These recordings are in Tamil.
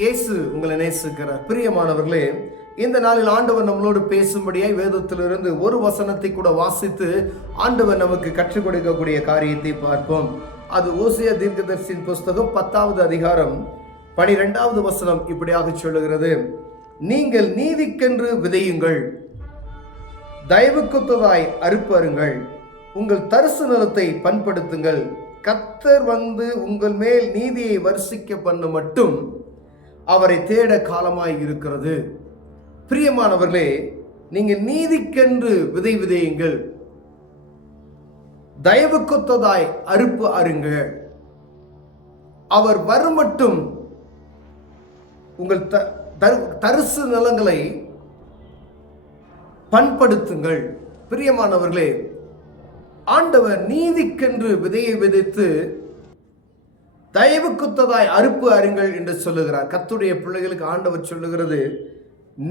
இயேசு உங்களை நேசிக்கிறார். பிரியமானவர்களே, இந்த நாளில் ஆண்டவர் நம்மளோடு பேசும்படியாய் வேதத்திலிருந்து ஒரு வசனத்தை கூட வாசித்து ஆண்டவர் நமக்கு கற்றுக் கொடுக்கக்கூடிய காரியத்தை பார்ப்போம். அது ஓசியா தீர்க்கதரிசியின் புஸ்தகம் 10வது அதிகாரம் 12வது வசனம் இப்படியாக சொல்லுகிறது: நீங்கள் நீதிக்கென்று விதையுங்கள், தயவுக்குத்ததாய் அறுப்பருங்கள், உங்கள் தரிசு நிலத்தை பண்படுத்துங்கள். கர்த்தர் வந்து உங்கள் மேல் நீதியை வர்ஷிக்க பண்ண மட்டும் அவரை தேட காலமாய் இருக்கிறது. பிரியமானவர்களே, நீங்க நீதிக்கென்று விதை விதையுங்கள், தயவுக்குத்ததாய் அறுப்பு அருங்கள், அவர் வரும் மட்டும் உங்கள் தரிசு நிலங்களை பண்படுத்துங்கள். பிரியமானவர்களே, ஆண்டவர் நீதிக்கென்று விதையை விதைத்து தயவுக்குத்ததாய் அறுப்பு அருங்கள் என்று சொல்லுகிறார். கர்த்தருடைய பிள்ளைகளுக்கு ஆண்டவர் சொல்லுகிறது,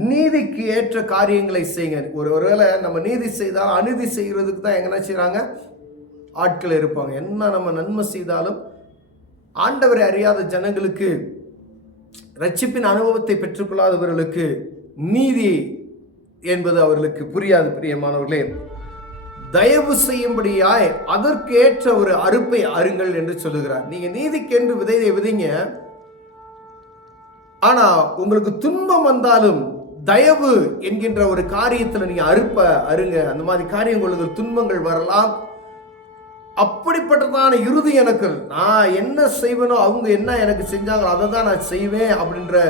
நீதிக்கு ஏற்ற காரியங்களை செய்யுங்க. ஒருவேளை நம்ம நீதி செய்தால் அநீதி செய்கிறதுக்கு தான் எங்கன்னா செய்கிறாங்க ஆட்கள் இருப்பாங்க. என்ன நம்ம நன்மை செய்தாலும் ஆண்டவரை அறியாத ஜனங்களுக்கு, ரட்சிப்பின் அனுபவத்தை பெற்றுக்கொள்ளாதவர்களுக்கு நீதி என்பது அவர்களுக்கு புரியாது. பிரியமானவர்களே, தயவு செய்யும்படியாய் அதற்கு ஏற்ற ஒரு அறுப்பை அருங்கள் என்று சொல்லுகிறார். நீங்க நீதிக்கென்று விதையை விதைங்க, ஆனா உங்களுக்கு துன்பம் வந்தாலும் தயவு என்கின்ற ஒரு காரியத்தில் நீங்க அறுப்ப அருங்க. அந்த மாதிரி காரியம் உங்களுக்கு துன்பங்கள் வரலாம். அப்படிப்பட்டதான இறுதி எனக்கு நான் என்ன செய்வேனோ அவங்க என்ன எனக்கு செஞ்சாங்களோ அதை தான் நான் செய்வேன் அப்படின்ற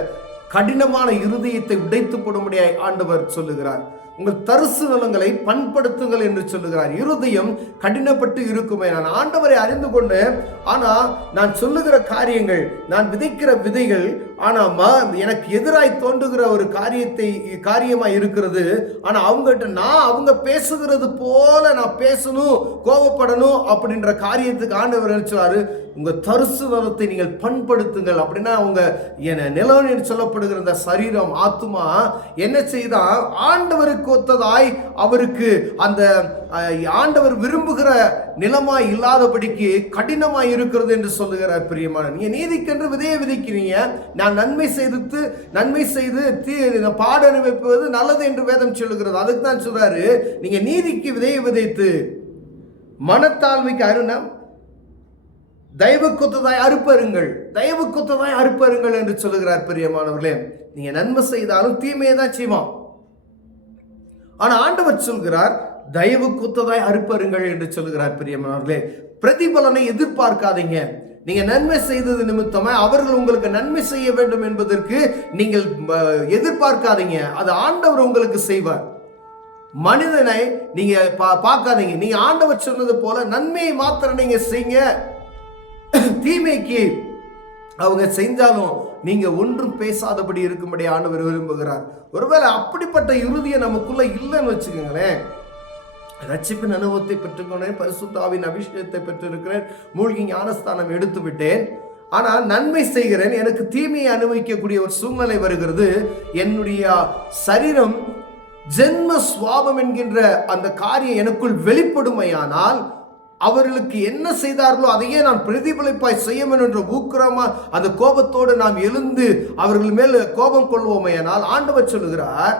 கடினமான இருதயத்தை உடைத்து போடும்படியாய் ஆண்டவர் சொல்லுகிறார். உங்கள் தரிசு நிலங்களை பண்படுத்துங்கள் என்று சொல்லுகிறார். இருதயம் கடினப்பட்டு இருக்குமே. நான் ஆண்டவரை அறிந்து கொண்டேன், ஆனா நான் சொல்லுகிற காரியங்கள், நான் விதைக்கிற விதைகள் ஆனா எனக்கு எதிராய் தோன்றுகிற ஒரு காரியமா இருக்கிறது. ஆனா அவங்ககிட்ட அவங்க பேசுகிறது போல நான் பேசணும், கோபப்படணும் அப்படின்ற காரியத்துக்கு ஆண்டவர் நினைச்சாரு, உங்க தரிசு நிலத்தை நீங்கள் பண்படுத்துங்கள். அப்படின்னா அவங்க நிலம் என்று சொல்லப்படுகிற இந்த சரீரம், ஆத்துமா என்ன செய்தா ஆண்டவருக்கு ஒத்ததாய் அவருக்கு அந்த ஆண்டவர் விரும்புகிற நிலமாய் இல்லாதபடிக்கு கடினமாய் இருக்கிறது என்று சொல்லுகிறார். பிரியமான, நீங்க நீதிக்கென்று விதையை விதைக்கிறீங்க, நான் நன்மை செய்து பாட அனுபவிப்பது நல்லது என்று வேதம் சொல்லுகிறது. அதுக்கு தான் சொல்றாரு, நீங்க நீதிக்கு விதையை விதைத்து மனத்தாழ்மைக்கு அருணம் தயவுக்குத்ததாய் அறுப்பருங்கள் என்று சொல்லுகிறார். பிரியமானவர்களே, நீங்க நன்மை செய்தாலும் தீமையை தான் செய்வான். ஆனா ஆண்டவர் சொல்கிறார், தயவுக்குத்ததாய் அறுப்பருங்கள் என்று சொல்லுகிறார். பிரியமானவர்களே, பிரதிபலனை எதிர்பார்க்காதீங்க. நீங்க நன்மை செய்தது நிமித்தமா அவர்கள் உங்களுக்கு நன்மை செய்ய வேண்டும் என்பதற்கு நீங்கள் எதிர்பார்க்காதீங்க. அது ஆண்டவர் உங்களுக்கு செய்வார். மனிதனை நீங்க பார்க்காதீங்க. நீங்க ஆண்டவர் சொன்னது போல நன்மையை மாத்திரம் நீங்க செய்யுங்க. தீமைக்கு அவங்க செஞ்சாலும் நீங்க ஒன்றும் பேசாதபடி இருக்கும்படி ஆண்டவர் விரும்புகிறார். ஒருவேளை அப்படிப்பட்ட இறுதியை நமக்குள்ள இல்லைன்னு வச்சுக்கோங்களேன், ரட்சிப்பின் அனுபவத்தை பெற்றுக்கொண்டேன், பரிசுத்த ஆவியின் அபிஷேகத்தை பெற்றிருக்கிறேன், மூழ்கி ஞானஸ்தானம் எடுத்து விட்டேன், ஆனா நன்மை செய்கிறேன், எனக்கு தீமையை அனுபவிக்கக்கூடிய ஒரு சூழ்நிலை வருகிறது. என்னுடைய சரீரம் ஜென்ம சுவாபம் என்கின்ற அந்த காரியம் எனக்குள் வெளிப்படுமையானால் அவர்களுக்கு என்ன செய்தார்களோ அதையே நான் பிரதிபலிப்பாய் செய்ய வேண்டும் என்ற ஊக்கரமா அந்த கோபத்தோடு நாம் எழுந்து அவர்கள் மேல் கோபம் கொள்வோமையானால் ஆண்டவர் சொல்லுகிறார்,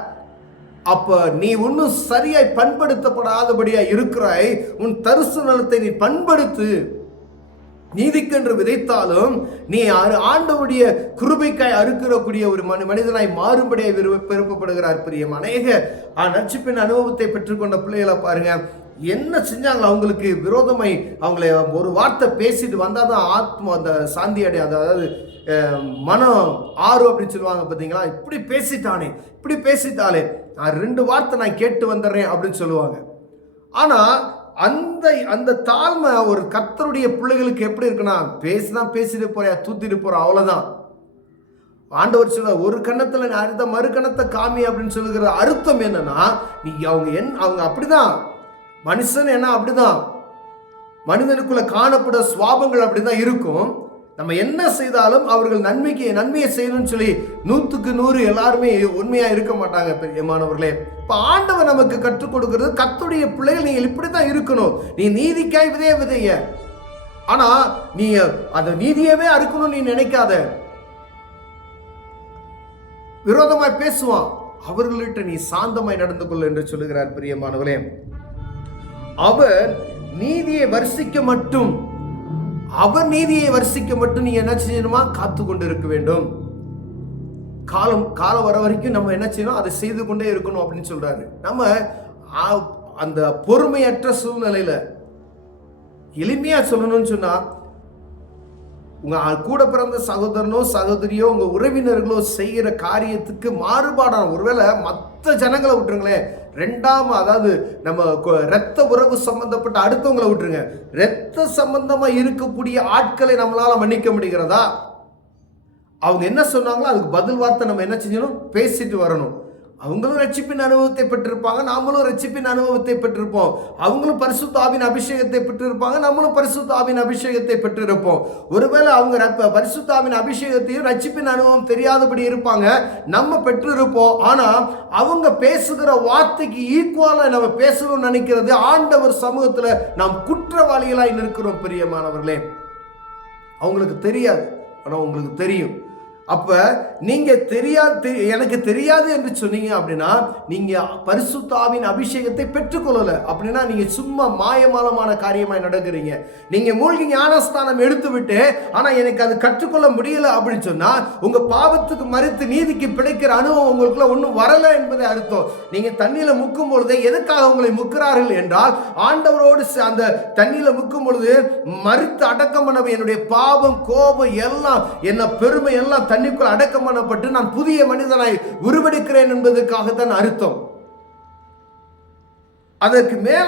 அப்ப நீ இன்னும் சரியாய் பண்படுத்தப்படாதபடியா இருக்கிறாய். உன் தரிசு நிலத்தை நீ பண்படுத்து. நீதிக்கென்று விதைத்தாலும் நீ ஆண்டவருடைய கிருபைக்காய் அறுக்கிறக்கூடிய ஒரு மனிதனாய் மாறும்படியாய் விருப்பப்படுகிறார். பிரியம் அநேக ரட்சிப்பின் அனுபவத்தை பெற்றுக்கொண்ட பிள்ளைகளை பாருங்க, என்ன செஞ்சாங்க அவங்களுக்கு விரோதமாய் அவங்களை ஒரு வார்த்தை பேசிட்டு வந்தாதான் ஆத்மா அந்த சாந்தி அடை, அதாவது மனம் ஆறு அப்படின்னு சொல்லுவாங்க பார்த்தீங்களா. இப்படி பேசிட்டாலே நான் 2 வார்த்தை நான் கேட்டு வந்துடுறேன் அப்படின்னு சொல்லுவாங்க. ஆனா அந்த தாழ்மை ஒரு கர்த்தருடைய பிள்ளைகளுக்கு எப்படி இருக்குன்னா, பேசிட்டு போறியா, தூத்திட்டு போற, அவ்வளவுதான். ஆண்டவர் சொல்ல, ஒரு கண்ணத்துல நான் அறுத்த மறு கணத்தை காமி அப்படின்னு சொல்லுகிற அர்த்தம் என்னன்னா, அவங்க அப்படிதான் மனுஷன், என்ன அப்படிதான் மனிதனுக்குள்ள காணப்பட சுவாபங்கள் அப்படிதான் இருக்கும். நம்ம என்ன செய்தாலும் அவர்கள் நன்மையை செய்யணும்னு சொல்லி 100க்கு 100 எல்லாருமே உண்மையா இருக்க மாட்டாங்க. பெரியமானவர்களே, இப்ப ஆண்டவர் நமக்கு கற்றுக் கொடுக்கிறது, கர்த்தருடைய பிள்ளைகள் நீங்கள் இப்படித்தான் இருக்கணும். நீ நீதிக்காய் விதைய, ஆனா நீ அந்த நீதியவே அறுக்கணும் நீ நினைக்காத. விரோதமாய் பேசுவான், அவர்கள்கிட்ட நீ சாந்தமாய் நடந்து கொள் என்று சொல்லுகிறார். பிரியமானவர்களே, அவர் நீதியை வர்ஷிக்க மட்டும் நீங்க என்ன செய்யணுமா? காத்து கொண்டு இருக்க வேண்டும். காலம் வர வரைக்கும் நம்ம என்ன செய்யணும்? அதை செய்து கொண்டே இருக்கணும் அப்படின்னு சொல்றாரு. நம்ம அந்த பொறுமையற்ற சூழ்நிலையில எளிமையா சொல்லணும்னு சொன்னா, உங்க கூட பிறந்த சகோதரனோ சகோதரியோ உங்க உறவினர்களோ செய்கிற காரியத்துக்கு மாறுபாடான, ஒருவேளை மற்ற ஜனங்களை விட்டுருங்களேன், அதாவது நம்ம இரத்த உறவு சம்பந்தப்பட்ட அடுத்தவங்களை விட்டுருங்க, இரத்த சம்பந்தமா இருக்கக்கூடிய ஆட்களை நம்மளால மன்னிக்க முடிகிறதா? அவங்க என்ன சொன்னாங்களோ அதுக்கு பதில் வார்த்தை நம்ம என்ன செஞ்சணும்? பேசிட்டு வரணும். அவங்களும் ரட்சிப்பின் அனுபவத்தை பெற்றிருப்பாங்க, நாமளும் ரட்சிப்பின் அனுபவத்தை பெற்றிருப்போம். அவங்களும் பரிசுத்த ஆவியின் அபிஷேகத்தை பெற்றிருப்பாங்க, நம்மளும் பரிசுத்த ஆவியின் அபிஷேகத்தை பெற்றிருப்போம். ஒருவேளை அவங்க பரிசுத்த ஆவியின் அபிஷேகத்தையும் ரட்சிப்பின் அனுபவம் தெரியாதபடி இருப்பாங்க, நம்ம பெற்றிருப்போம். ஆனா அவங்க பேசுகிற வார்த்தைக்கு ஈக்குவலா நம்ம பேசணும்னு நினைக்கிறது ஆண்டவர் சமூகத்துல நாம் குற்றவாளிகளாய் நிற்கிறோம். பிரியமானவர்களே, அவங்களுக்கு தெரியாது, ஆனா உங்களுக்கு தெரியும். அப்ப நீங்க எனக்கு தெரியாது என்று சொன்னீங்க அப்படின்னா நீங்க பரிசுத்த ஆவியின் அபிஷேகத்தை பெற்றுக்கொள்ளல. அப்படின்னா நீங்க சும்மா மாயமாலமான காரியமாய் நடக்கிறீங்க. நீங்க மூழ்கி ஞானஸ்தானம் எடுத்து விட்டு ஆனா எனக்கு அது கற்றுக்கொள்ள முடியல அப்படின்னு சொன்னா உங்க பாவத்துக்கு மறித்து நீதிக்கு பிழைக்கிற அனுபவம் உங்களுக்குள்ள ஒன்றும் வரல என்பதை அர்த்தம். நீங்க தண்ணியில முக்கும் பொழுது எதுக்காக உங்களை முக்கிறார்கள் என்றால், ஆண்டவரோடு அந்த தண்ணியில முக்கும் பொழுது மறித்து அடக்கம் பண்ண என்னுடைய பாவம், கோபம் எல்லாம், என்ன பெருமை எல்லாம் தண்ணிக்குள் அடக்கம் பண்ணப்பட்டு நான் புதிய மனிதனாய் உருவெடுக்கிறேன் என்பதற்காகத்தான் அர்த்தம். அதற்கு மேல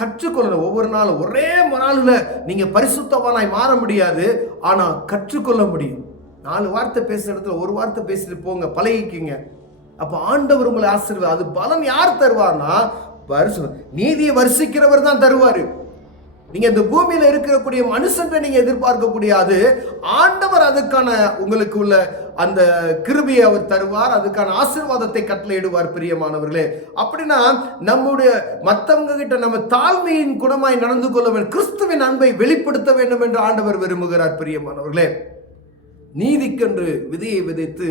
கற்றுக்கொள்ளணும். ஒவ்வொரு நாளும் ஒரே நாளில் நீங்க பரிசுத்தவானாய் மாற முடியாது, ஆனா கற்றுக்கொள்ள முடியும். 4 வார்த்தை பேசுற இடத்துல ஒரு வார்த்தை பேசிட்டு போங்க, பழகிக்குங்க. அப்ப ஆண்டவர் உங்களை ஆசீர்வாதம். அது பலன் யார் தருவார்னா, நீதியை வர்ஷிக்கிறவர் தான் தருவாரு. நீங்க இந்த பூமியில இருக்கக்கூடிய மனுஷன் நீங்க எதிர்பார்க்க முடியாது. ஆண்டவர் அதுக்கான உங்களுக்கு உள்ள அந்த கிருபையை அவர் தருவார், அதுக்கான ஆசீர்வாதத்தை கட்டளையிடுவார். பிரியமானவர்களே, அப்படின்னா நம்முடைய மற்றவங்க கிட்ட நம்ம தாழ்மையின் குணமாய் நடந்து கொள்ள வேண்டும், கிறிஸ்துவின் அன்பை வெளிப்படுத்த வேண்டும் என்று ஆண்டவர் விரும்புகிறார். பிரியமானவர்களே, நீதிக்கென்று விதையை விதைத்து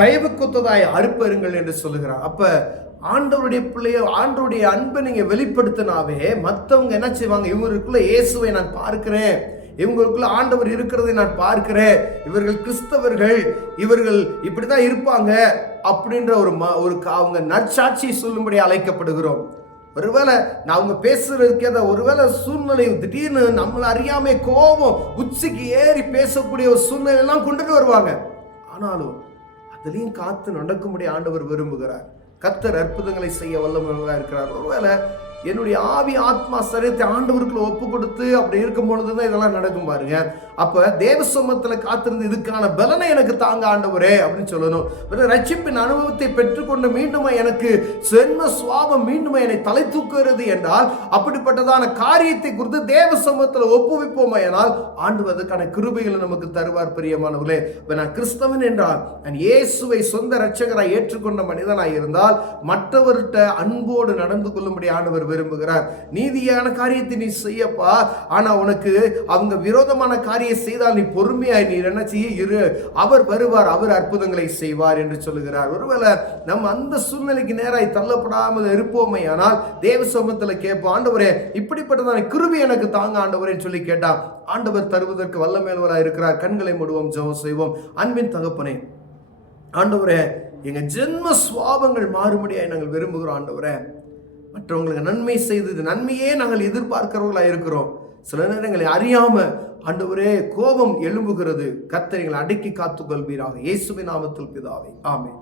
தயவுக்குத்ததாய் அறுப்பருங்கள் என்று சொல்லுகிறார். அப்ப ஆண்டவருடைய பிள்ளைய, ஆண்டவருடைய அன்பை நீங்க வெளிப்படுத்தினாவே மற்றவங்க என்ன செய்வாங்க? இவங்களுக்குள்ள இயேசுவை நான் பார்க்கிறேன், இவங்களுக்குள்ள ஆண்டவர் இருக்கிறதை நான் பார்க்கிறேன், இவர்கள் கிறிஸ்தவர்கள், இவர்கள் இப்படிதான் இருப்பாங்க அப்படின்ற ஒரு அவங்க நற்சாட்சியை சொல்லும்படி அழைக்கப்படுகிறோம். ஒருவேளை நான் அவங்க பேசுறதுக்கு ஒருவேளை சூழ்நிலை திடீர்னு நம்மளை அறியாம கோபம் உச்சிக்கு ஏறி பேசக்கூடிய ஒரு சூழ்நிலை எல்லாம் கொண்டுட்டு வருவாங்க. ஆனாலும் அதுலயும் காத்து நடக்கும்படி ஆண்டவர் விரும்புகிறார். கர்த்தர் அற்புதங்களை செய்ய வல்லவராக இருக்கிறார். ஒருவேளை என்னுடைய ஆவி ஆத்மா சரீரத்தை ஆண்டவருக்குள்ள ஒப்பு கொடுத்து அப்படி இருக்கும் பொழுதுதான் இதெல்லாம் நடக்கும் பாருங்க. அப்ப தேவ சமூகத்துல காத்திருந்து இதுக்கான பலனை எனக்கு தாங்க ஆண்டவரே அப்படின்னு சொல்லணும். ரட்சிப்பின் அனுபவத்தை பெற்றுக்கொண்டு மீண்டும் எனக்கு சென்ம சுவாபம் மீண்டும் என்னை தலை தூக்குகிறது என்றால் அப்படிப்பட்டதான காரியத்தை குறித்து தேவ சமூகத்துல ஒப்புவிப்போம் என்றால் ஆண்டவர் அதுக்கான கிருபைகளை நமக்கு தருவார். பிரியமானவர்களே, நான் கிறிஸ்தவன் என்றால் நான் இயேசுவை சொந்த இரட்சகராய் ஏற்றுக்கொண்ட மனிதனாய் இருந்தால் மற்றவர்கிட்ட அன்போடு நடந்து கொள்ளும்படி ஆண்டவர் விரும்புகிறார். நீதியான காரியத்தை நீ செய்யப்பா, ஆனா உனக்கு அவங்க விரோதமான காரியம் செய்தால் நீ பொறுமையாய் நீ என்ன செய்ய இரு, அவர் வருவார், அவர் அற்புதங்களை செய்வார் என்று சொல்லுகிறார். ஒருவேளை நம்ம அந்த சூழ்நிலைக்கு நேராய் தள்ளப்படாமல் இருப்போமே ஆனால் தேவ சமூகத்துல கேட்போம், ஆண்டவரே இப்படிப்பட்டதான கிருபை எனக்கு தாங்க ஆண்டவரே சொல்லி கேட்டா ஆண்டவர் தருவதற்கு வல்லமையுள்ளவராய் இருக்கிறார். கண்களை மூடுவோம், ஜெபம் செய்வோம். அன்பின் தகப்பனே, ஆண்டவரே எங்க ஜென்ம சுவாபங்கள் மாறும்படியாய் நாங்கள் விரும்புகிறோம். ஆண்டவரே, மற்றவங்களுக்கு நன்மை செய்தது நன்மையே நாங்கள் எதிர்பார்க்கிறவர்களா இருக்கிறோம். சில நேரங்களை அறியாம ஆண்டவரே கோபம் எழும்புகிறது. கர்த்தர் எங்களை அடக்கி காத்துக் கொள்வீராக. இயேசுவின் நாமத்தில் பிதாவே, ஆமென்.